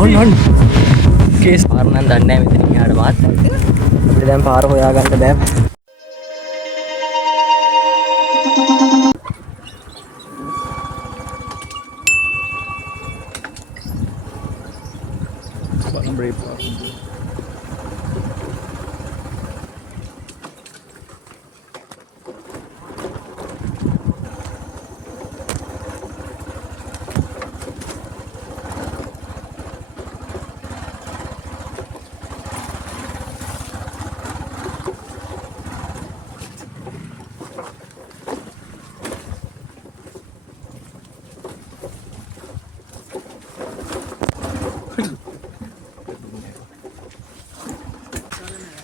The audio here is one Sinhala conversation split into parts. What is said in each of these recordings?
ඔන්න කේස් පාර නම් දන්නේ නැහැ මෙතනින් එහාට මාත්. අපිට දැන් පාර හොයාගන්න බෑ.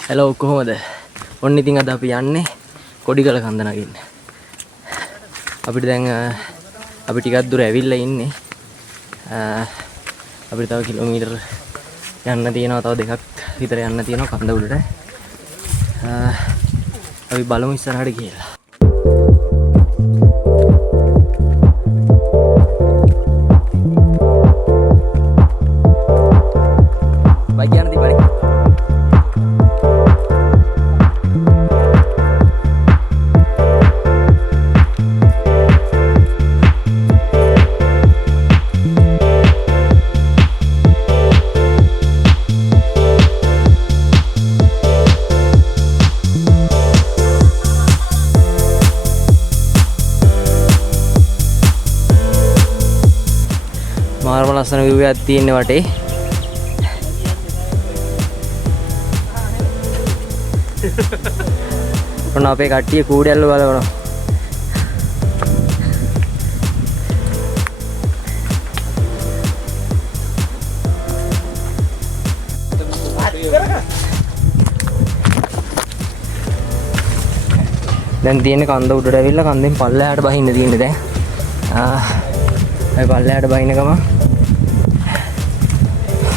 Hello කොහොමද? ඔන්න ඉතින් අද අපි යන්නේ කොඩිගල කන්ද නගින්න. අපිට දැන් අපි ටිකක් දුර ඇවිල්ලා ඉන්නේ. අපිට තව කිලෝමීටර් යන්න තියෙනවා, තව දෙකක් විතර යන්න තියෙනවා කන්ද උඩට. අපි බලමු ඉස්සරහට ගිහලා. බයි යන්න තිබ්බනේ. මාරම ලස්සන view එකක් තියෙන වටේ. ඔන්න අපේ කට්ටිය කූඩැල්ල බලනවා. දැන් තියෙන්නේ කන්ද උඩට ඇවිල්ලා කන්දෙන් පල්ලෙහාට බහින්න තියෙන්නේ දැන්. අපි පල්ලෙහාට බහින ගම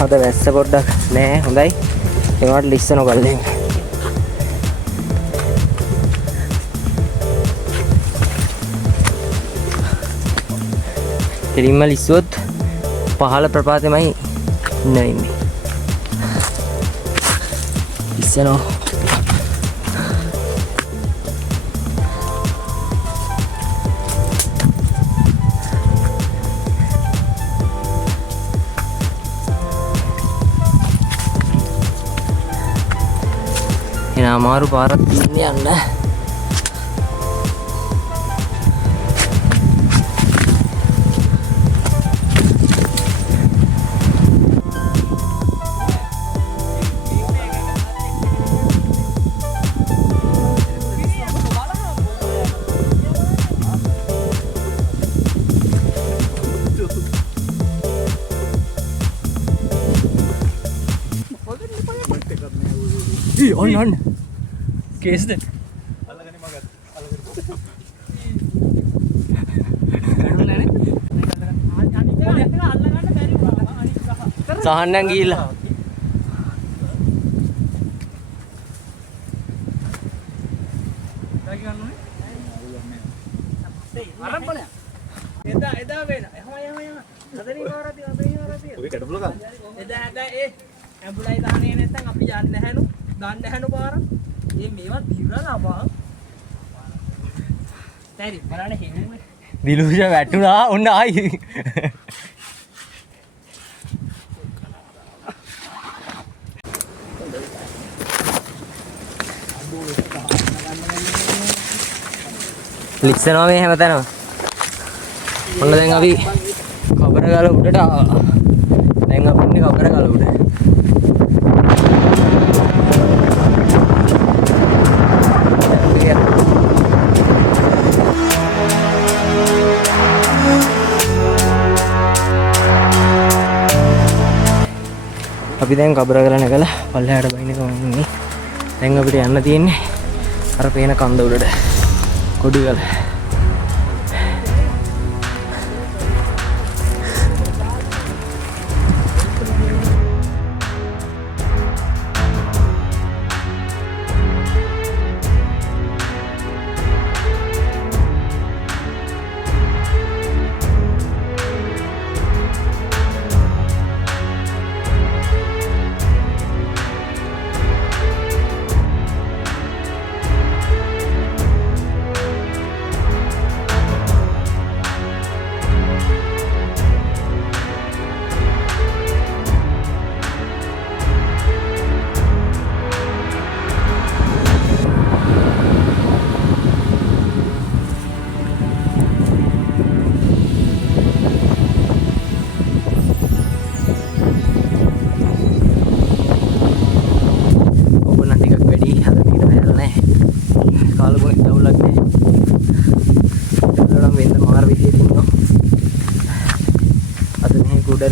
අද වැස්ස පොඩ්ඩක් නෑ, හොඳයි. ඒවට ලිස්සන කල්ලෙන්. කෙලින්ම ලිස්සුවොත් පහළ ප්‍රපාතෙමයි ඉන්නේ. ලිස්සනවා. එන අමාරු පාරක් තියෙන්නේ යන්න. ඔන්න කේස්ද? අල්ලගෙන මගත් අල්ලගෙන සහන්නන් ගිහිල්ලා එදා වෙන ඇඹුලයි දාන්නේ නැත්නම් අපි යන්නේ නැහැනු දාන්න නැහැනු පාර. මේ මේවා දිරලා බා. තේරි බලන්න හෙව්වේ. දිලුෂ වැටුණා ඔන්න ආයි. ලික්සනවා මේ හැමතැනම. ඔන්න දැන් අපි කබරගල උඩට ආවා. දැන් අපි ඉන්නේ කබරගල උඩ. අපි දැන් කබරගල නැගලා පල්ලෙහාට බහින ගමන් ඉන්නේ. දැන් අපිට යන්න තියෙන්නේ අර පේන කන්ද උඩට. කොඩිගල.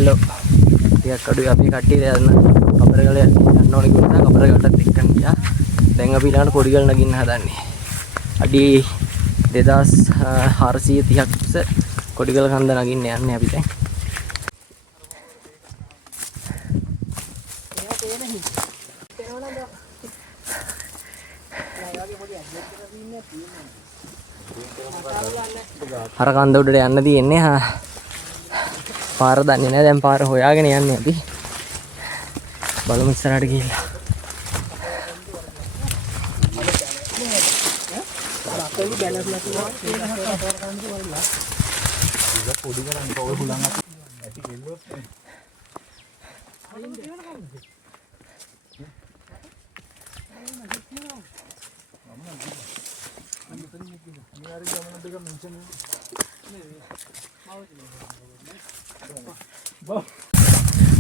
වැල්ල ටිකක් අඩුයි අපි කට්ටිය යන්න කබරගල යන්න ඕනේ කියලා කබරගලටත් එක්කන් ගියා. දැන් අපි ඊළඟට කොඩිගල නගින්න හදන්නේ. අඩි 2430ක් උස කොඩිගල කන්ද නගින්න යන්නේ අපි දැන්. අර කන්ද උඩට යන්න තියෙන්නේ. පාර දන්නේ නැහැ. දැන් පාර හොයාගෙන යන්නේ අපි. බලමු ඉස්සරහට ගිහිල්ලා.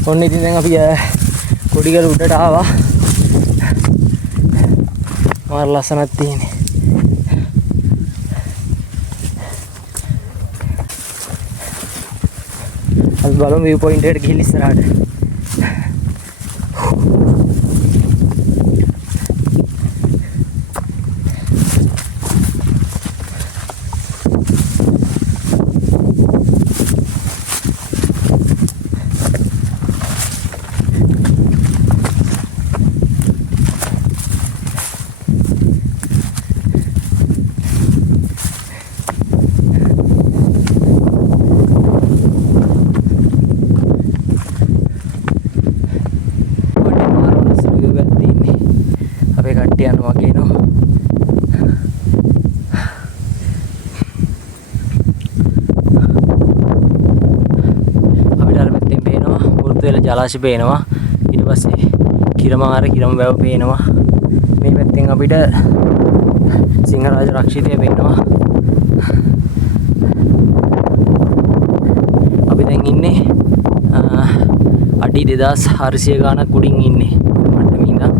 ඔන්න ඉතින් දැන් අපි කොඩිගල උඩට ආවා. මාර ලස්සනක් තියෙන්නේ. අපි බලමු view point එකට ගිහින් ඉස්සරහට. යනවා කියනවා. අපිට අර පැත්තෙන් පේනවා මුරුතුවෙල ජලාශය පේනවා. ඊට පස්සේ කිරම වැව පේනවා. මේ පැත්තෙන් අපිට සිංහරාජ රක්ෂිතය පේනවා. අපි දැන් ඉන්නේ අඩි 2400 ගානක් උඩින් ඉන්නේ. මට්ටමින් ඉඳන්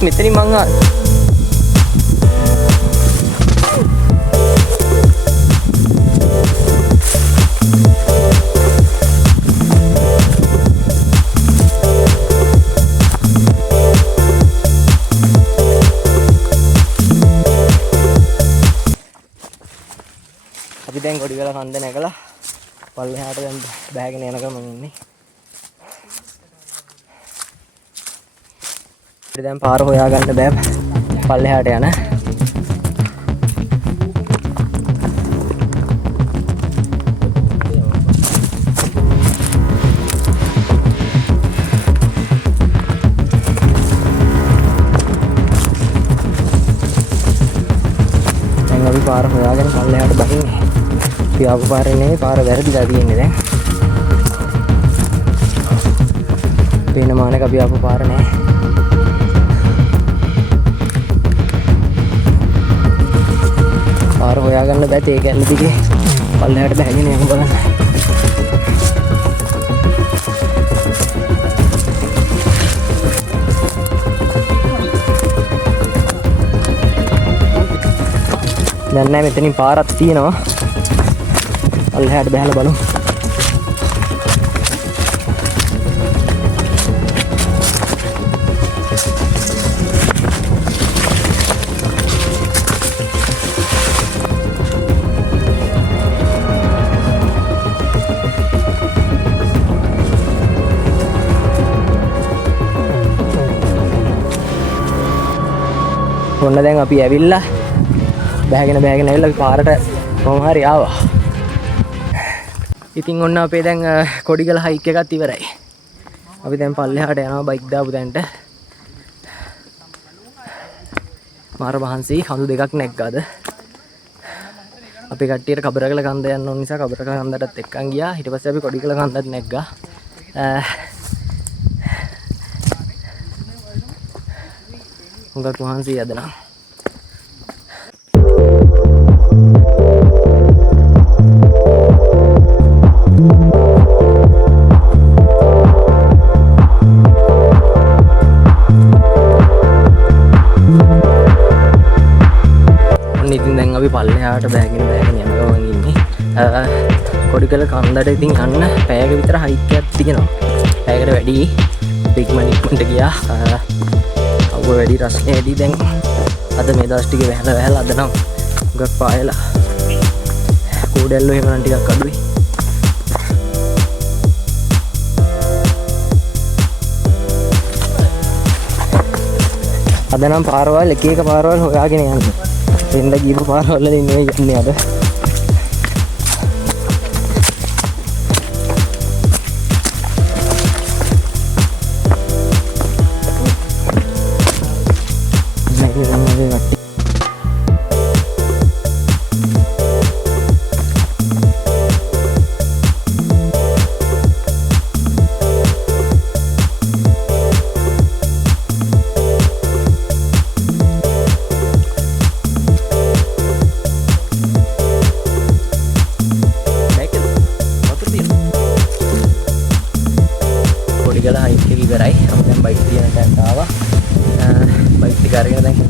මෙතනින් මං අපි දැන් කොඩිගල කන්ද නැගලා පල්ලෙහාට දැන් බෑගෙන යන ගමන් ඉන්නේ. දැන් පාර හොයාගන්න බෑ පල්ලෙහාට යන. දැන් අපි පාර හොයාගෙන පල්ලෙහාට බහින්නේ. අපි ආපු පාරේ නෙමෙයි පාර වැරදිලා තියෙන්නේ දැන්. පේන මානක අපි ආපු පාර නෑ. පාර හොයාගන්න බෑ තේ කැල්ල දිගේ පල්ලෙහාට බැහැගෙන යමු බලන්න. දැන් නෑ මෙතනින් පාරක් තියෙනවා. පල්ලෙහාට බැහැලා බලමු. ඔන්න දැන් අපි ඇවිල්ලා බෑගෙන ඇවිල්ලා අපි පාරට කොහොම හරි ආවා. ඉතින් ඔන්න අපේ දැන් කොඩිගල හයික් එකත් ඉවරයි. අපි දැන් පල්ලෙහාට යනවා බයික් දාපු තැනට. මාර මහන්සි කඳු දෙකක් නැග්ගාද. අපි කට්ටියට කබරගල කන්ද යන්න ඕන නිසා කබරගල කන්දටත් එක්කන් ගියා. ඊට පස්සේ අපි කොඩිගල කන්දට නැග්ගා. හුඟක් මහන්සි අද නම්. ඉතින් දැන් අපි පල්ලෙහාට බෑගෙන යන ගමන් ඉන්නේ. කොඩිගල කන්දට ඉතින් යන්න පැයක විතර හයික් එකක් තියෙනවා. පැයකට වැඩි ඉක්මනට ගියා. අවුව වැඩි රස්නේ වැඩි දැන් අද මේ දවස් ටිකේ වැහලා අද නම් ගොඩක් පායලා. කෝඩැල්ලෝ එහෙම නම් ටිකක් අඩුයි. අද නම් පාරවල් එක පාරවල් හොයාගෙන යන්නේ. එන්න ගිහපු පාරවල් වල ඉන්නේ යන්නේ අද. කොඩිගල හයික් එක ඉවරයි. අපි දැන් බයික් තියන තැනට ආවා. බයික් ටික අරගෙන දැන්